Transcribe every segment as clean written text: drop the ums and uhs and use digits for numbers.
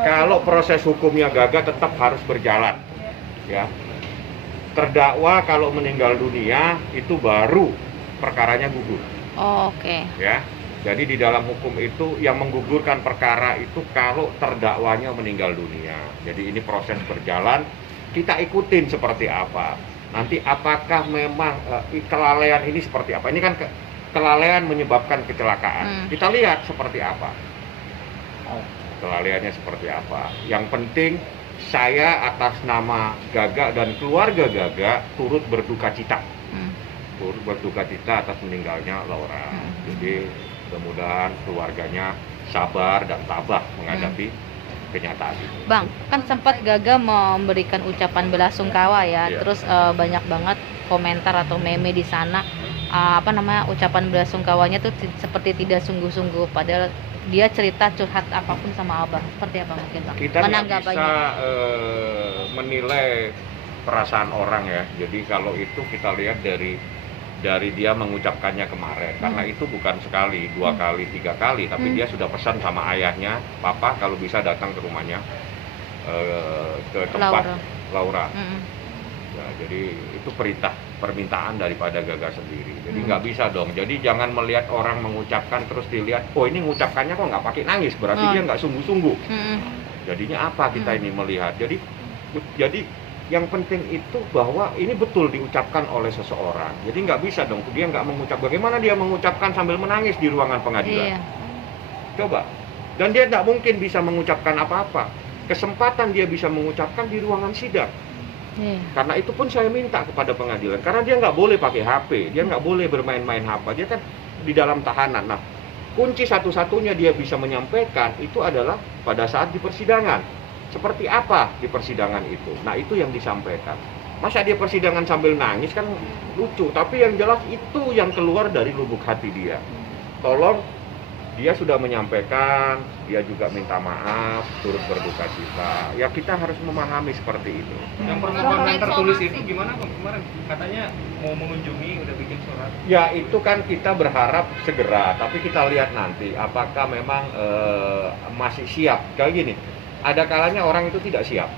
Kalau proses hukumnya Gaga tetap harus berjalan, ya. Terdakwa kalau meninggal dunia itu baru perkaranya gugur. Oh, oke. Ya. Jadi di dalam hukum itu yang menggugurkan perkara itu kalau terdakwanya meninggal dunia. Jadi ini proses berjalan, kita ikutin seperti apa. Nanti apakah memang kelalaian ini seperti apa? Ini kan kelalaian menyebabkan kecelakaan. Kita lihat seperti apa. Kelalaiannya seperti apa. Yang penting saya atas nama Gaga dan keluarga Gaga turut berduka cita. Turut berduka cita atas meninggalnya Laura. Jadi mudah-mudahan keluarganya sabar dan tabah menghadapi kenyataan itu. Bang, kan sempat Gaga memberikan ucapan belasungkawa ya. Terus banyak banget komentar atau meme di sana. Ucapan belasungkawanya tuh seperti tidak sungguh-sungguh, padahal dia cerita curhat apapun sama abang. Seperti apa mungkin Bang? Kita nggak bisa menilai perasaan orang ya. Jadi kalau itu kita lihat dari dia mengucapkannya kemarin, karena itu bukan sekali, 2 kali, 3 kali, tapi dia sudah pesan sama ayahnya, papa kalau bisa datang ke rumahnya, ke tempat Laura. Ya, jadi itu permintaan daripada Gaga sendiri. Jadi nggak bisa dong. Jadi jangan melihat orang mengucapkan terus dilihat, oh ini mengucapkannya kok nggak pakai nangis, berarti dia nggak sungguh-sungguh. Jadinya apa kita ini melihat? Jadi yang penting itu bahwa ini betul diucapkan oleh seseorang. Jadi nggak bisa dong, dia nggak mengucap. Bagaimana dia mengucapkan sambil menangis di ruangan pengadilan? Coba. Dan dia nggak mungkin bisa mengucapkan apa-apa. Kesempatan dia bisa mengucapkan di ruangan sidang. Karena itu pun saya minta kepada pengadilan. Karena dia nggak boleh pakai HP, dia nggak boleh bermain-main HP. Dia kan di dalam tahanan. Nah, kunci satu-satunya dia bisa menyampaikan itu adalah pada saat di persidangan. Seperti apa di persidangan itu? Nah, itu yang disampaikan. Masa dia persidangan sambil nangis kan lucu, tapi yang jelas itu yang keluar dari lubuk hati dia. Tolong, dia sudah menyampaikan, dia juga minta maaf, turut berduka cita. Ya kita harus memahami seperti itu. Yang permohonan tertulis itu gimana Bang? Kemarin katanya mau mengunjungi, udah bikin surat. Ya itu kan kita berharap segera, tapi kita lihat nanti apakah memang masih siap. Kayak gini, ada kalanya orang itu tidak siap.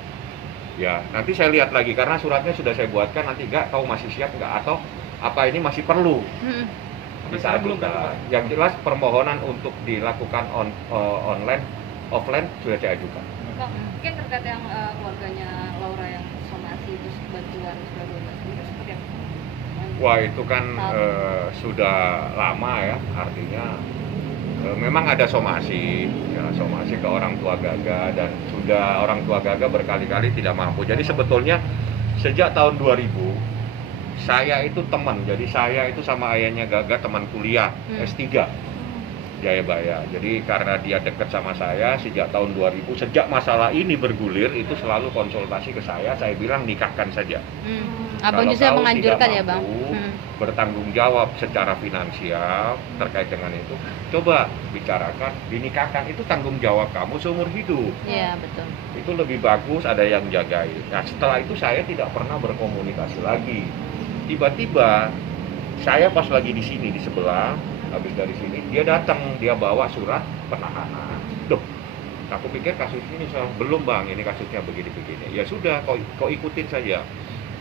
Ya, nanti saya lihat lagi karena suratnya sudah saya buatkan, nanti enggak tahu masih siap enggak atau apa ini masih perlu. Bisa ajukan. Yang jelas permohonan untuk dilakukan online, offline sudah saya ajukan. Bang, mungkin terkait yang keluarganya Laura yang somasi itu bantuan sudah 12 itu seperti apa? Wah itu kan sudah lama ya, artinya memang ada somasi, ya, somasi ke orang tua Gaga dan sudah orang tua Gaga berkali-kali tidak mampu. Jadi sebetulnya sejak tahun 2000 saya itu teman, jadi saya itu sama ayahnya Gaga teman kuliah S3 Jayabaya. Jadi karena dia dekat sama saya sejak tahun 2000, sejak masalah ini bergulir itu selalu konsultasi ke saya bilang nikahkan saja. Abang juga menganjurkan ya Bang? Bertanggung jawab secara finansial terkait dengan itu, coba bicarakan, dinikahkan, itu tanggung jawab kamu seumur hidup. Iya betul. Itu lebih bagus ada yang jagain. Nah setelah itu saya tidak pernah berkomunikasi lagi. Tiba-tiba saya pas lagi di sini di sebelah, habis dari sini dia datang, dia bawa surat penahanan. Duh, aku pikir kasus ini belum Bang, ini kasusnya begini-begini. Ya sudah, kau ikutin saja.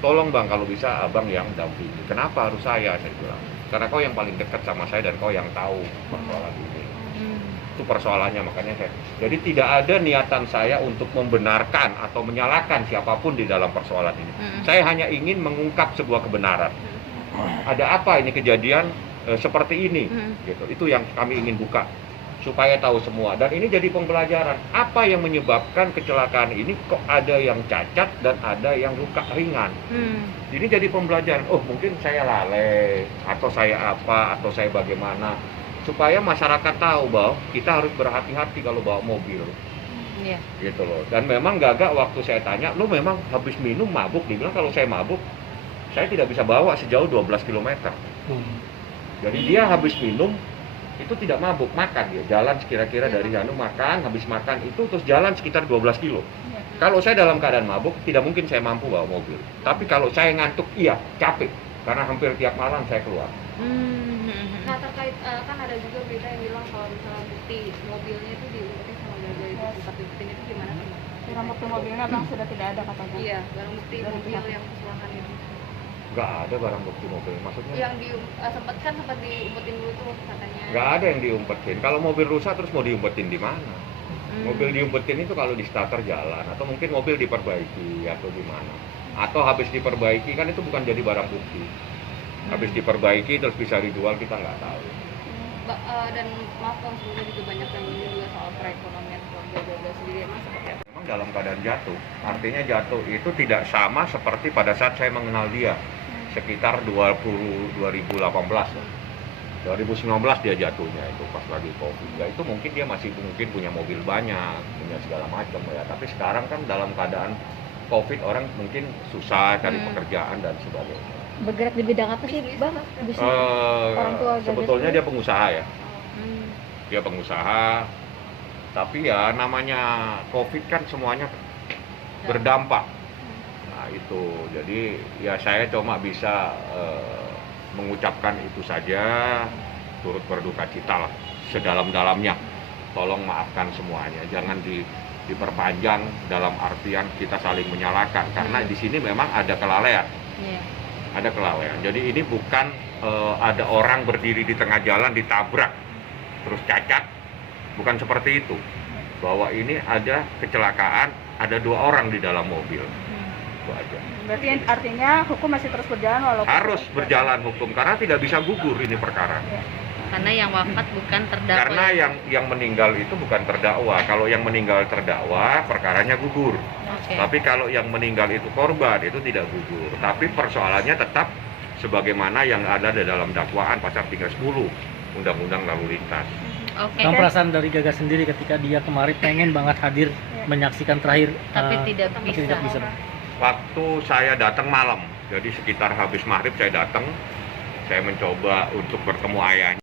Tolong Bang kalau bisa abang yang dampingi. Kenapa harus saya bilang? Karena kau yang paling dekat sama saya dan kau yang tahu persoalan ini. Itu persoalannya, makanya saya. Jadi tidak ada niatan saya untuk membenarkan atau menyalahkan siapapun di dalam persoalan ini. Saya hanya ingin mengungkap sebuah kebenaran. Ada apa ini kejadian seperti ini? Gitu. Itu yang kami ingin buka supaya tahu semua, dan ini jadi pembelajaran apa yang menyebabkan kecelakaan ini, kok ada yang cacat dan ada yang luka ringan. Ini jadi pembelajaran, oh mungkin saya lalai atau saya apa atau saya bagaimana, supaya masyarakat tahu bahwa kita harus berhati-hati kalau bawa mobil. Gitu loh. Dan memang Gaga waktu saya tanya, lu memang habis minum mabuk? Dibilang kalau saya mabuk saya tidak bisa bawa sejauh 12 km. Jadi dia habis minum itu tidak mabuk, makan dia jalan kira-kira dari Hanu, makan, habis makan itu terus jalan sekitar 12 kilo. Kalau saya dalam keadaan mabuk tidak mungkin saya mampu bawa mobil, tapi kalau saya ngantuk iya capek karena hampir tiap malam saya keluar. Nah terkait kan ada juga berita yang bilang kalau misalnya bukti mobilnya itu diumpetin sama Gaga itu tempat diumpetin itu gimana sih? Barang bukti mobilnya bang sudah tidak ada katanya. Iya, barang bukti mobil yang kecelakaan itu. Nggak ada barang bukti mobil, maksudnya? Yang sempat diumpetin dulu tuh katanya. Nggak ada yang diumpetin. Kalau mobil rusak terus mau diumpetin di mana? Mobil diumpetin itu kalau di starter jalan, atau mungkin mobil diperbaiki atau gimana. Atau habis diperbaiki, kan itu bukan jadi barang bukti. Habis diperbaiki terus bisa dijual, kita nggak tahu. Dan maaf bang, sebelumnya juga banyak yang menyinggung juga soal perekonomian keluarga Gaga sendiri, emang seperti apa? Memang dalam keadaan jatuh, artinya jatuh itu tidak sama seperti pada saat saya mengenal dia, sekitar 2018 ya. 2019 dia jatuhnya itu pas lagi COVID. Ya itu mungkin dia masih punya mobil banyak, punya segala macam ya. Tapi sekarang kan dalam keadaan COVID orang mungkin susah cari pekerjaan dan sebagainya. Bergerak di bidang apa sih bang? Bisnis orang tua Gaga Sebetulnya sendiri? dia pengusaha ya. Dia pengusaha. Tapi ya namanya COVID kan semuanya berdampak. Nah itu, jadi ya saya cuma bisa mengucapkan itu saja, turut berduka cita lah sedalam-dalamnya. Tolong maafkan semuanya, jangan diperpanjang dalam artian kita saling menyalahkan, karena di sini memang ada kelalaian. Ada kelalaian. Jadi ini bukan ada orang berdiri di tengah jalan ditabrak terus cacat, bukan seperti itu. Bahwa ini ada kecelakaan, ada 2 orang di dalam mobil. Itu aja. Berarti artinya hukum masih terus berjalan walaupun Harus berjalan hukum karena tidak bisa gugur ini perkara. Karena yang wafat bukan terdakwa. Karena yang meninggal itu bukan terdakwa. Kalau yang meninggal terdakwa, perkaranya gugur. Oke. Tapi kalau yang meninggal itu korban, itu tidak gugur. Tapi persoalannya tetap sebagaimana yang ada di dalam dakwaan pasal 310 Undang-Undang Lalu Lintas. Oke. Kan perasaan dari Gaga sendiri ketika dia kemarin pengen banget hadir menyaksikan terakhir, Tapi tidak tapi bisa. tidak bisa. Waktu saya datang malam, jadi sekitar habis maghrib saya datang, saya mencoba untuk bertemu ayahnya.